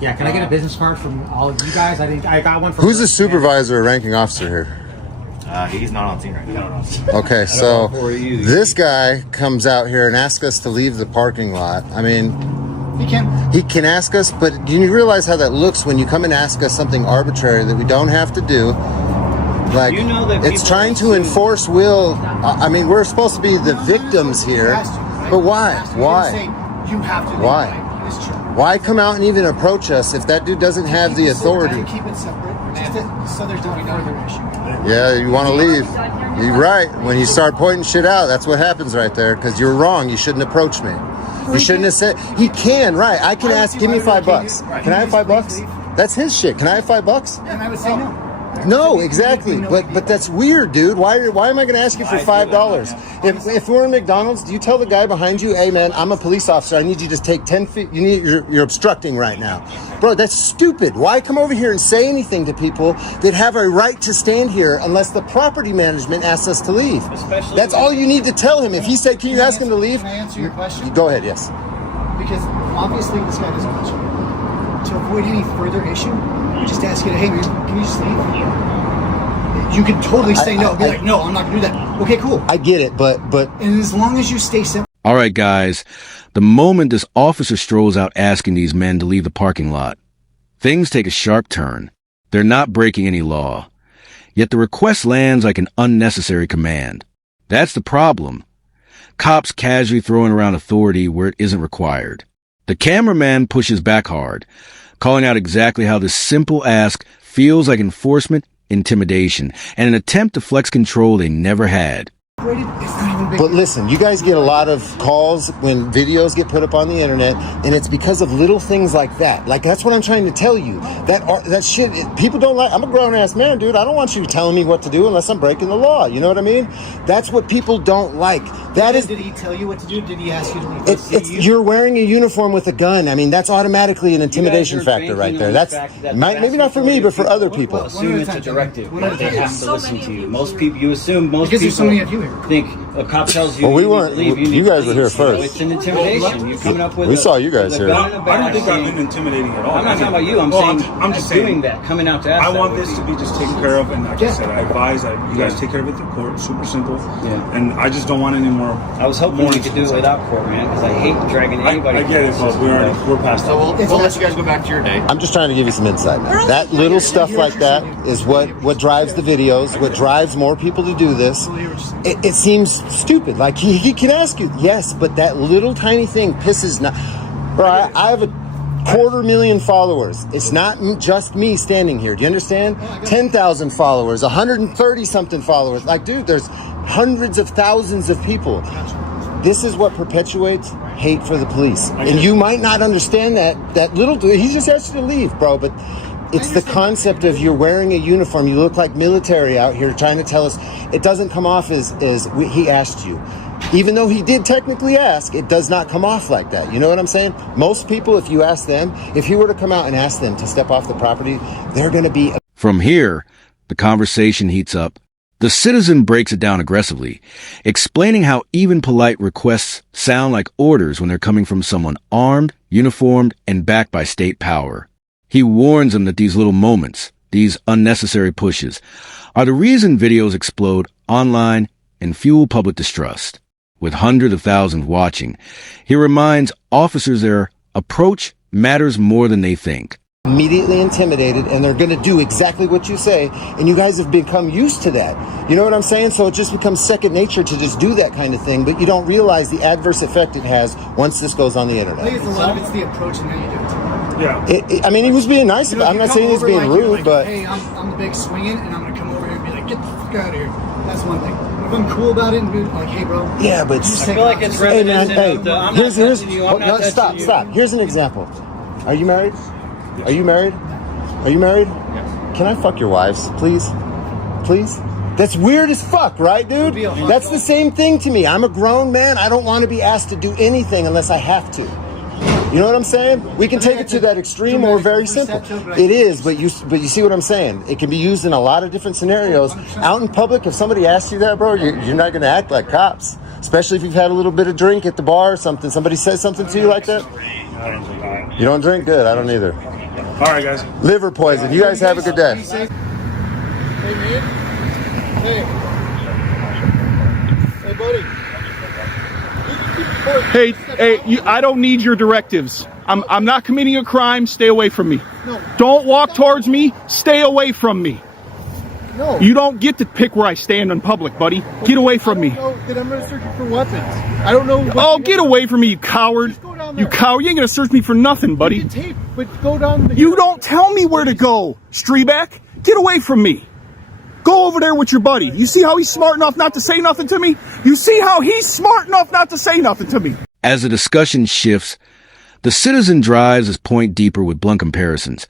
Yeah, can I get a business card from all of you guys? I think I got one from... Who's the supervisor or ranking officer here? He's not on scene right now. Okay, so this guy comes out here and asks us to leave the parking lot. I mean, he can ask us, but do you realize how that looks when you come and ask us something arbitrary that we don't have to do? Like, you know that it's trying to enforce will. I mean, we're supposed to be the victims here, but why? Why? You have to. Why? Why come out and even approach us if that dude doesn't have the authority? Keep it separate, so there's no further issue. Yeah, you want to leave. You're right. When you start pointing shit out, that's what happens right there. Because you're wrong. You shouldn't approach me. You shouldn't have said. He can, right? I can ask. Give me $5. Can I have $5? That's his shit. Can I have $5? And I would say no. No, exactly. But that's weird, dude. Why am I going to ask you for $5? If we're in McDonald's, do you tell the guy behind you, "Hey, man, I'm a police officer. I need you to take 10 feet. You're obstructing right now." Bro, that's stupid. Why come over here and say anything to people that have a right to stand here unless the property management asks us to leave? That's all you need to tell him. If he said, "Can you ask him to leave?" Can I answer your question? Go ahead, yes. Because obviously this guy doesn't want you. To avoid any further issue, we just ask you, "Hey, man, can you just leave?" You could totally say no. Be like, "No, I'm not going to do that." Okay, cool. I get it, but... And as long as you stay simple. All right, guys. The moment this officer strolls out asking these men to leave the parking lot, things take a sharp turn. They're not breaking any law. Yet the request lands like an unnecessary command. That's the problem. Cops casually throwing around authority where it isn't required. The cameraman pushes back hard, calling out exactly how this simple ask feels like enforcement, intimidation, and an attempt to flex control they never had. But listen, you guys get a lot of calls when videos get put up on the internet, and it's because of little things like that. Like, that's what I'm trying to tell you. That shit, people don't like. I'm a grown-ass man, dude. I don't want you telling me what to do unless I'm breaking the law. You know what I mean? That's what people don't like. Did he tell you what to do? Did he ask you to leave? You're wearing a uniform with a gun. I mean, that's automatically an intimidation factor right there. That's maybe not for me, but for other people. Assume it's a directive. They have to listen to you. Most people, you assume most because people there's so many of you here. think a cop tells you. Well, you guys were here first. It's an intimidation. You're coming up with. We saw you guys here. I don't think I've been intimidating at all. I'm not talking about you. I'm just doing that. Coming out to ask. I want this to be just taken care of, and like I said, I advise that you guys take care of it through court. Super simple. Yeah. And I just don't want any more. I was hoping we could do it without court, man, because I hate dragging anybody. I get it, but we're past that. We'll let you guys go back to your day. I'm just trying to give you some insight, man. That little stuff like that is what drives the videos, what drives more people to do this. It seems stupid. Like, he can ask you, yes, but that little tiny thing pisses not. Bro, I have a 250,000 followers. It's not just me standing here. Do you understand? 10,000 followers, 130-something followers. Like, dude, there's hundreds of thousands of people. This is what perpetuates hate for the police. And you might not understand that little dude. He just asked you to leave, bro, but it's the concept of you're wearing a uniform. You look like military out here trying to tell us. It doesn't come off as he asked you. Even though he did technically ask, it does not come off like that. You know what I'm saying? Most people, if you ask them, if he were to come out and ask them to step off the property, they're going to be... From here, the conversation heats up. The citizen breaks it down aggressively, explaining how even polite requests sound like orders when they're coming from someone armed, uniformed, and backed by state power. He warns them that these little moments, these unnecessary pushes, are the reason videos explode online and fuel public distrust. With hundreds of thousands watching, he reminds officers their approach matters more than they think. Immediately intimidated, and they're going to do exactly what you say, and you guys have become used to that. You know what I'm saying? So it just becomes second nature to just do that kind of thing, but you don't realize the adverse effect it has once this goes on the internet. I think it's a lot of it's the approach and how you do it. Yeah. I mean, he was being nice about it. I'm not saying he's being rude, but... Hey, I'm the big swinging, and I'm going to come over here and be like, get the fuck out of here. That's one thing. If I'm cool about it and be like, hey, bro. Yeah, but... I feel like it's reminiscent of the, I'm not touching you, I'm not touching you. Stop. Here's an example. Are you married? Are you married? Are you married? Yes. Can I fuck your wives, please? Please? That's weird as fuck, right, dude? That's the same thing to me. I'm a grown man. I don't want to be asked to do anything unless I have to. You know what I'm saying? We can take it to that extreme or very simple. It is, but you see what I'm saying? It can be used in a lot of different scenarios. Out in public, if somebody asks you that, bro, you're not going to act like cops. Especially if you've had a little bit of drink at the bar or something. Somebody says something to you like that? You don't drink? Good. I don't either. All right, guys. Liver poison. You guys have a good day. Hey, man. Hey, buddy. Hey, I don't need your directives. I'm not committing a crime. Stay away from me. No. Don't walk towards me. Stay away from me. No. You don't get to pick where I stand in public, buddy. Get away from me. No, then I'm going to search you for weapons. I don't know. Oh, get away from me, you coward. Just go down there. You coward. You ain't going to search me for nothing, buddy. You can tape, but go down. You don't tell me where to go, Streeback. Get away from me. Go over there with your buddy. You see how he's smart enough not to say nothing to me? You see how he's smart enough not to say nothing to me? As the discussion shifts, the citizen drives his point deeper with blunt comparisons,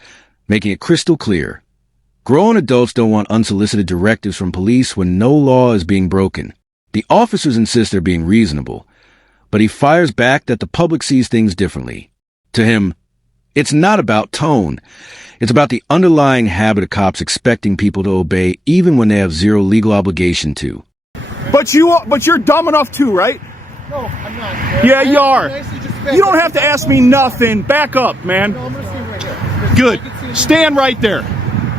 making it crystal clear. Grown adults don't want unsolicited directives from police when no law is being broken. The officers insist they're being reasonable, but he fires back that the public sees things differently. To him, it's not about tone. It's about the underlying habit of cops expecting people to obey even when they have zero legal obligation to. But you're dumb enough too, right? No, I'm not. Yeah, you are. You You don't have to ask me nothing. Back up, man. No, I'm going to stand right here. Good. I can see you. Stand right there.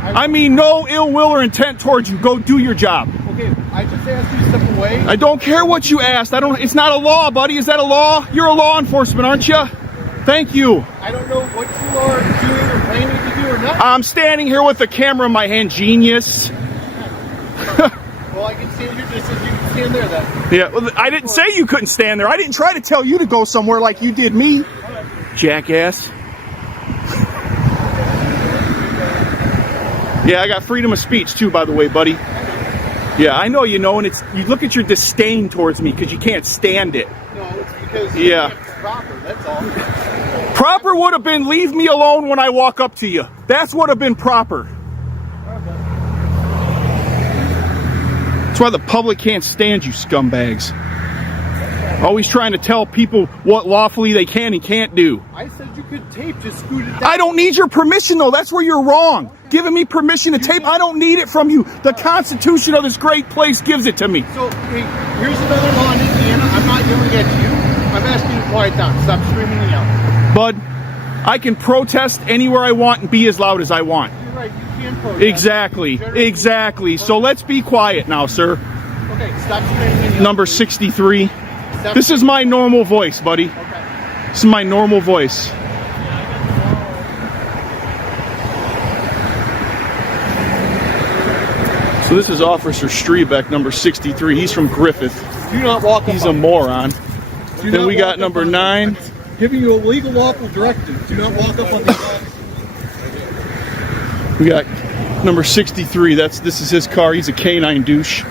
I mean no ill will or intent towards you. Go do your job. Okay, I just asked you to step away. I don't care what you asked. It's not a law, buddy. Is that a law? You're a law enforcement, aren't you? Thank you. I don't know what you are doing or planning to do or not. I'm standing here with the camera in my hand, genius. Well, I can stand here just as you can stand there then. Yeah, well, I didn't say you couldn't stand there. I didn't try to tell you to go somewhere like you did me, jackass. Yeah, I got freedom of speech too, by the way, buddy. Yeah, I know you know, and you look at your disdain towards me because you can't stand it. No, it's because Yeah. it's proper, that's all. Proper would have been leave me alone when I walk up to you. That's what have been proper. That's why the public can't stand you scumbags. Always trying to tell people what lawfully they can and can't do. I said you could tape, just scoot it down. I don't need your permission though, that's where you're wrong. Giving me permission to tape, I don't need it from you. The Constitution of this great place gives it to me. So, hey, here's another law in Indiana. I'm not yelling at you. I'm asking you to quiet down. Stop screaming and yelling. Bud, I can protest anywhere I want and be as loud as I want. You're right, you can protest. Exactly. So let's be quiet now, sir. Okay, stop screaming and yelling. Number 63. Stop This is my normal voice, buddy. Okay. This is my normal voice. So this is Officer Streebeck, number 63. He's from Griffith. Do not walk up He's on a us. moron. Do Then not we walk got up number on us. 9. Giving you a legal lawful directive. Do not walk up on these guys. We got number 63. This is his car. He's a canine douche.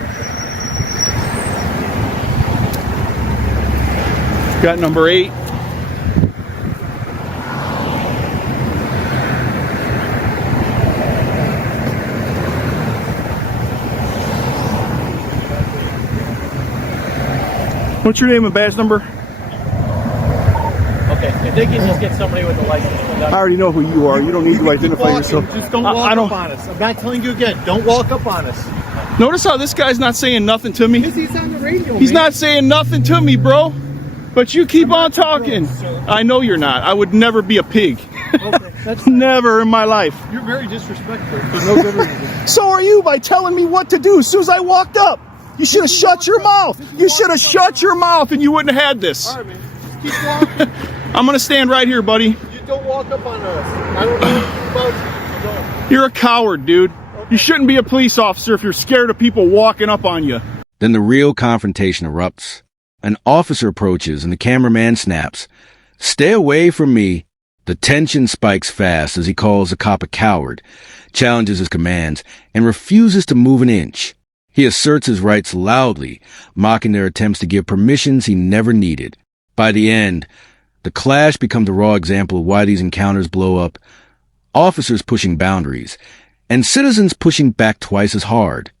Got number 8. What's your name and badge number? Okay, if they can just get somebody with a license. I already know who you are. You don't need to identify Walking, yourself. just don't I walk don't- up on us. I'm not telling you again. Don't walk up on us. Notice how this guy's not saying nothing to me? Because he's on the radio, He's man. not saying nothing to me, bro. But you keep on talking. I know you're not. I would never be a pig. Okay, that's Never in my life. You're very disrespectful for no good reason. So are you by telling me what to do as soon as I walked up. You should have shut your mouth. You should have shut your mouth and you wouldn't have had this. All right, man. Just keep walking. I'm going to stand right here, buddy. You don't walk up on us. I don't know anything about you. Don't. You're a coward, dude. You shouldn't be a police officer if you're scared of people walking up on you. Then the real confrontation erupts. An officer approaches and the cameraman snaps. "Stay away from me." The tension spikes fast as he calls the cop a coward, challenges his commands, and refuses to move an inch. He asserts his rights loudly, mocking their attempts to give permissions he never needed. By the end, the clash becomes a raw example of why these encounters blow up. Officers pushing boundaries, and citizens pushing back twice as hard.